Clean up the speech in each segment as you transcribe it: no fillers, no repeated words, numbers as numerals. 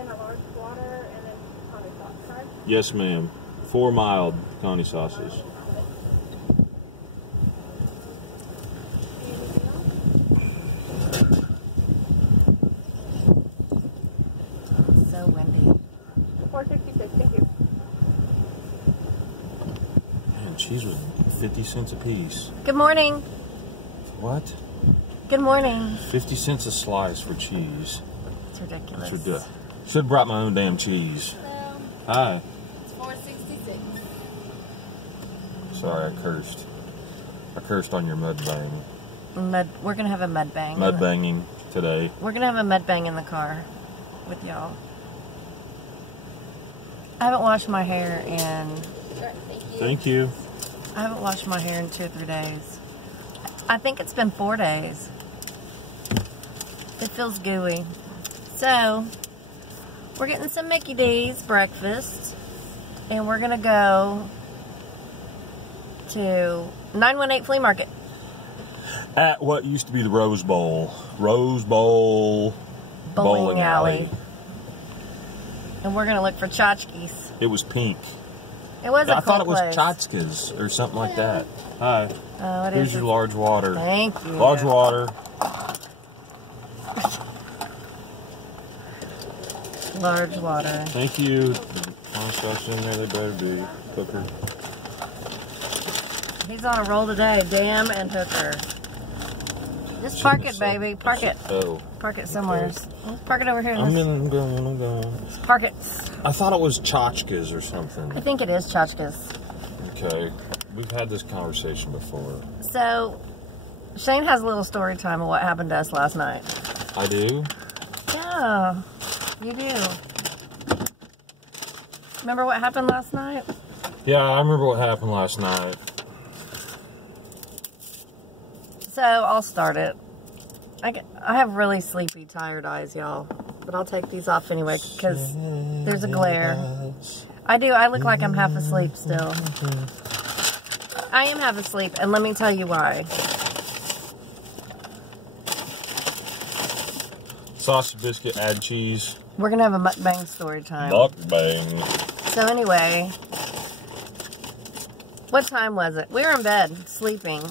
then a large water, and then pepperoni sauce, okay? Yes, ma'am. 4 mild pepperoni sauces. So windy. 466, thank you. Man, cheese was 50 cents a piece. Good morning. What? Good morning. 50 cents a slice for cheese. It's ridiculous. It's ridiculous. Should have brought my own damn cheese. Hello. Hi. It's 466. Sorry, I cursed. I cursed on your mudbang. We're going to have a mudbang. Mudbanging today. We're going to have a mudbang in the car with y'all. I haven't washed my hair in... Sure, thank you. Thank you. I haven't washed my hair in 2 or 3 days. I think it's been 4 days. It feels gooey. So, we're getting some Mickey D's breakfast. And we're going to go to 918 Flea Market. At what used to be the Rose Bowl. Rose Bowl Bowling alley. And we're going to look for tchotchkes. It was pink. It was a I thought it cool was place. tchotchkes or something like that. Hi. What Here's is your it? large water. Thank you. Large water. Large water. Thank you. Pepperoni sauce in there, they better be. Cooker. He's on a roll today. Damn and Hooker. Just park it, baby. Park it. Oh. Park it somewhere. Park it over here. I'm going. Park it. I thought it was tchotchkes or something. I think it is tchotchkes. Okay. We've had this conversation before. So, Shane has a little story time of what happened to us last night. I do? Yeah, you do. Remember what happened last night? Yeah, I remember what happened last night. So, I'll start it. I have really sleepy, tired eyes, y'all. But I'll take these off anyway because there's a glare. I do. I look like I'm half asleep still. I am half asleep, and let me tell you why. Sausage biscuit, add cheese. We're going to have a mukbang story time. Mukbang. So anyway, what time was it? We were in bed, sleeping.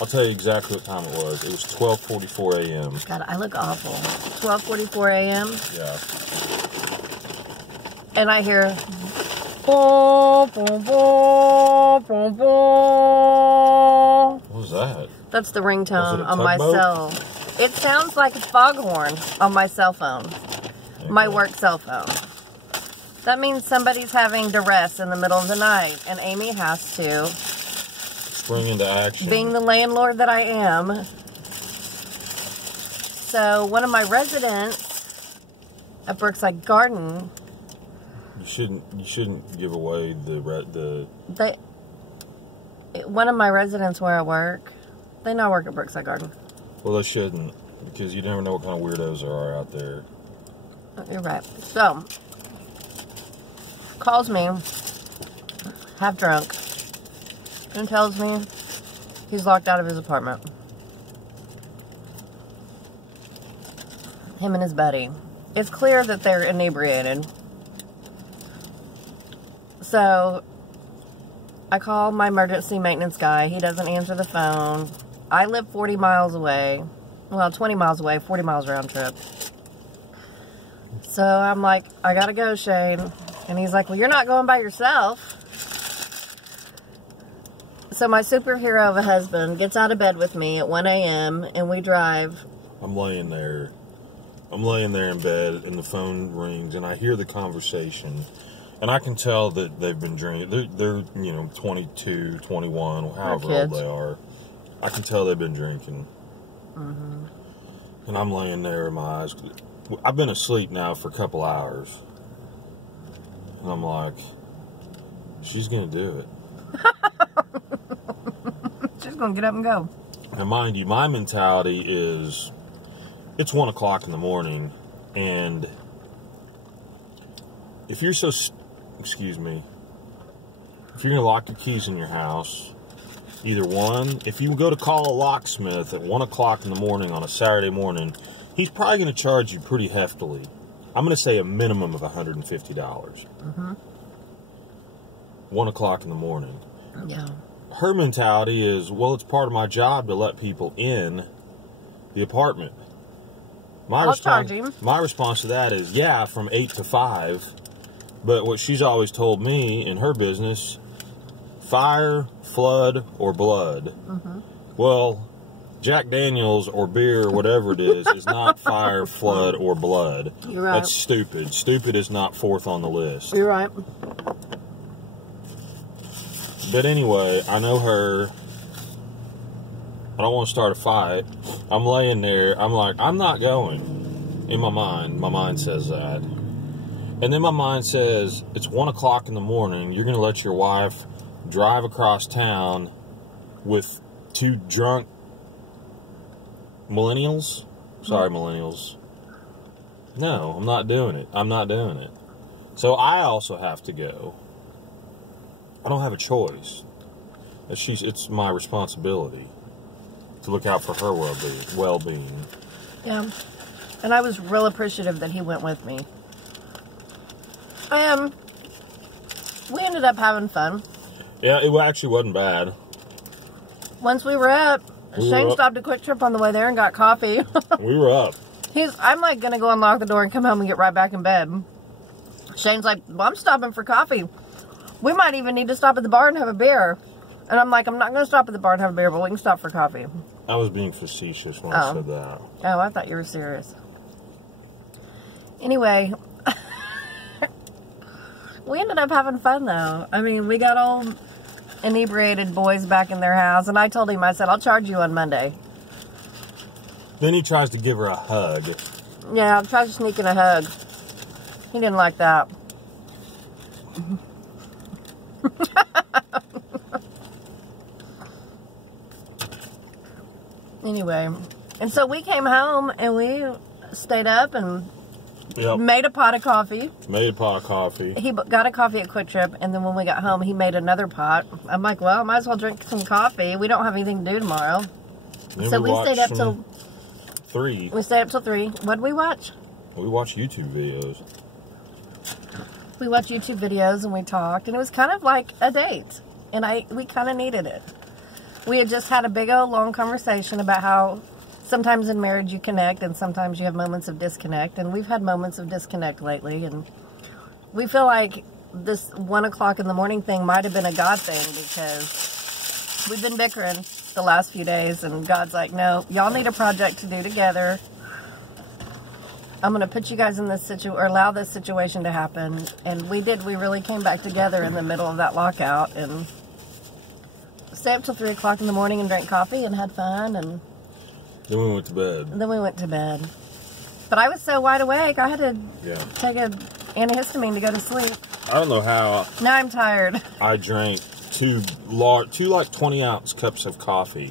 I'll tell you exactly what time it was. It was 12:44 a.m. God, I look awful. 12:44 a.m. Yeah. And I hear... Boom, boom, boom, boom, boom. What was that? That's the ringtone a on my tugboat? cell. It sounds like a foghorn on my cell phone. Okay. My work cell phone. That means somebody's having duress in the middle of the night, and Amy has to, Spring into action. being the landlord that I am. So one of my residents at Brookside Garden, You shouldn't give away one of my residents where I work, they know I work at Brookside Garden. Well, they shouldn't, because you never know what kind of weirdos there are out there. You're right. So, calls me, half drunk, and tells me he's locked out of his apartment. Him and his buddy. It's clear that they're inebriated. So, I call my emergency maintenance guy. He doesn't answer the phone. I live 40 miles away. Well, 20 miles away, 40 miles round trip. So I'm like, I gotta go, Shane. And he's like, well, you're not going by yourself. So my superhero of a husband gets out of bed with me at 1 a.m. and we drive. I'm laying there in bed, and the phone rings, and I hear the conversation. And I can tell that they've been drinking. They're 22, 21, however old they are. I can tell they've been drinking. Mm-hmm. And I'm laying there in my eyes. I've been asleep now for a couple hours. And I'm like, she's going to do it. She's going to get up and go. Now, mind you, my mentality is, it's 1 o'clock in the morning, and if you're if you're going to lock your keys in your house, either one, if you go to call a locksmith at 1 o'clock in the morning on a Saturday morning, he's probably going to charge you pretty heftily. I'm going to say a minimum of $150. 1 o'clock in the morning. Yeah. Her mentality is, well, it's part of my job to let people in the apartment. I'll charge him. My response to that is, yeah, from 8 to 5. But what she's always told me in her business, fire, flood, or blood. Well, Jack Daniels or beer or whatever it is not fire, flood, or blood. You're right. That's stupid. Stupid is not fourth on the list. You're right. But anyway, I know her. I don't want to start a fight. I'm laying there. I'm like, I'm not going. In my mind says that. And then my mind says, it's 1 o'clock in the morning. You're going to let your wife drive across town with 2 drunk millennials? Sorry, millennials. No, I'm not doing it. I'm not doing it. So I also have to go. I don't have a choice. It's my responsibility to look out for her well-being. Yeah. And I was real appreciative that he went with me. We ended up having fun. Yeah, it actually wasn't bad. Once we were up, Shane stopped a Quick Trip on the way there and got coffee. We were up. I'm like going to go unlock the door and come home and get right back in bed. Shane's like, well, I'm stopping for coffee. We might even need to stop at the bar and have a beer. And I'm like, I'm not going to stop at the bar and have a beer, but we can stop for coffee. I was being facetious when I said that. Oh, I thought you were serious. Anyway, we ended up having fun, though. I mean, we got old inebriated boys back in their house, and I told him, I said, I'll charge you on Monday. Then he tries to give her a hug. Yeah, I tried to sneak in a hug. He didn't like that. Anyway, and so we came home and we stayed up and made a pot of coffee. He got a coffee at Quick Trip, and then when we got home, he made another pot. I'm like, well, might as well drink some coffee. We don't have anything to do tomorrow. Then so we stayed up till 3. We stayed up till 3. What did we watch? We watched YouTube videos. We watched YouTube videos and we talked, and it was kind of like a date, and we kind of needed it. We had just had a big old long conversation about how sometimes in marriage you connect and sometimes you have moments of disconnect, and we've had moments of disconnect lately, and we feel like this 1 o'clock in the morning thing might have been a God thing, because we've been bickering the last few days, and God's like, no, y'all need a project to do together. I'm going to put you guys in this or allow this situation to happen. And we did. We really came back together in the middle of that lockout and stayed up till 3 o'clock in the morning and drank coffee and had fun. And then we went to bed. But I was so wide awake, I had to take an antihistamine to go to sleep. I don't know how. Now I'm tired. I drank two like 20-ounce cups of coffee.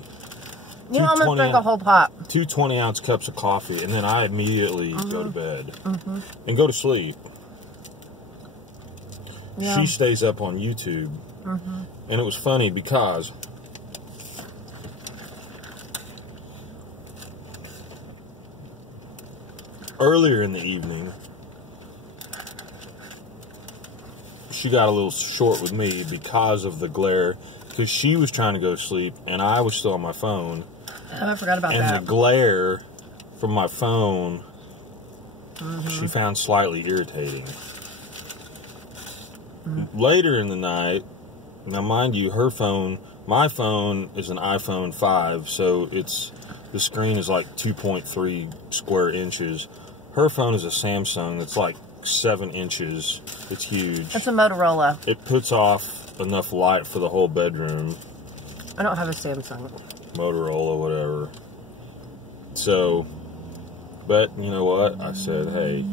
You almost drank a whole pot. 2 20-ounce cups of coffee, and then I immediately go to bed and go to sleep. Yeah. She stays up on YouTube, and it was funny because earlier in the evening, she got a little short with me because of the glare, because she was trying to go to sleep, and I was still on my phone. Oh, I forgot about that. And the glare from my phone, she found slightly irritating. Later in the night, now mind you, my phone is an iPhone 5, so the screen is like 2.3 square inches. Her phone is a Samsung that's like 7 inches. It's huge. It's a Motorola. It puts off enough light for the whole bedroom. I don't have a Samsung. Motorola, whatever. So, but you know what? I said, hey.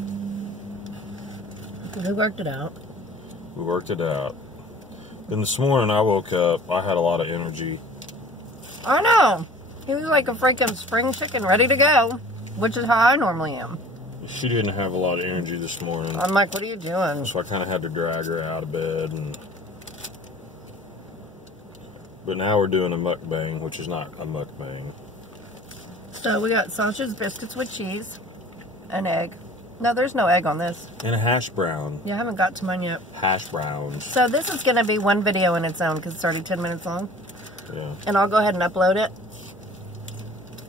We worked it out. Then this morning I woke up, I had a lot of energy. I know. He was like a freaking spring chicken ready to go, which is how I normally am. She didn't have a lot of energy this morning. I'm like, what are you doing? So I kind of had to drag her out of bed. But now we're doing a mukbang, which is not a mukbang. So we got sausage biscuits with cheese, an egg, No, there's no egg on this. And a hash brown. Yeah, I haven't got to mine yet. Hash browns. So this is going to be one video in its own because it's already 10 minutes long. Yeah. And I'll go ahead and upload it.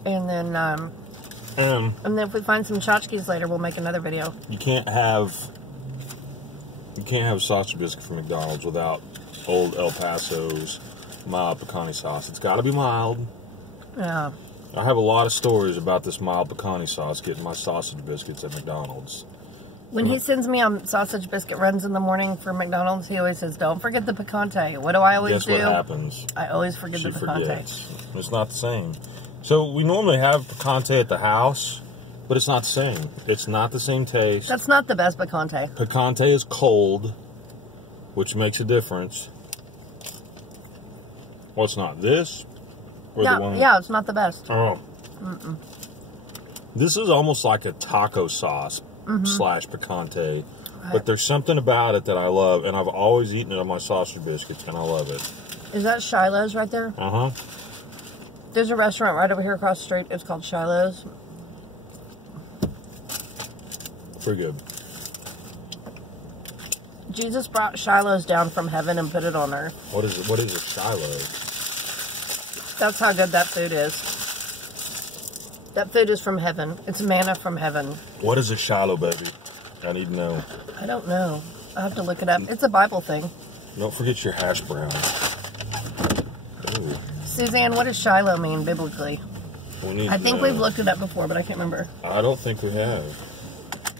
And then if we find some tchotchkes later, we'll make another video. You can't have sausage biscuit from McDonald's without Old El Paso's mild pecani sauce. It's got to be mild. Yeah. I have a lot of stories about this mild pecani sauce getting my sausage biscuits at McDonald's. When he sends me on sausage biscuit runs in the morning for McDonald's, he always says, "Don't forget the picante." What do I always do? Guess what happens? I always forget the picante. Forgets. It's not the same. So we normally have picante at the house, but it's not the same. It's not the same taste. That's not the best picante. Picante is cold, which makes a difference. Well, it's not this. Or the one yeah, it's not the best. Oh. This is almost like a taco sauce slash picante. But there's something about it that I love, and I've always eaten it on my sausage biscuits, and I love it. Is that Shiloh's right there? Uh-huh. There's a restaurant right over here across the street. It's called Shiloh's. Pretty good. Jesus brought Shiloh's down from heaven and put it on earth. What is it? What is a Shiloh? That's how good that food is. That food is from heaven. It's manna from heaven. What is a Shiloh, baby? I need to know. I don't know. I have to look it up. It's a Bible thing. Don't forget your hash brown. Ooh. Suzanne, what does Shiloh mean biblically? I think we've looked it up before, but I can't remember. I don't think we have.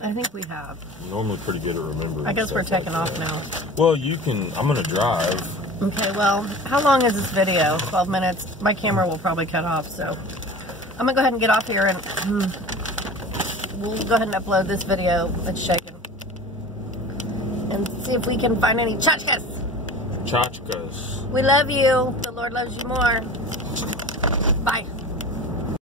I think we have. I'm normally pretty good at remembering. I guess we're taking off now. Well, you can. I'm going to drive. Okay, well, how long is this video? 12 minutes. My camera will probably cut off, so I'm going to go ahead and get off here, and we'll go ahead and upload this video. It's shaking. And see if we can find any tchotchkes. Tchotchkes. We love you. The Lord loves you more. Bye.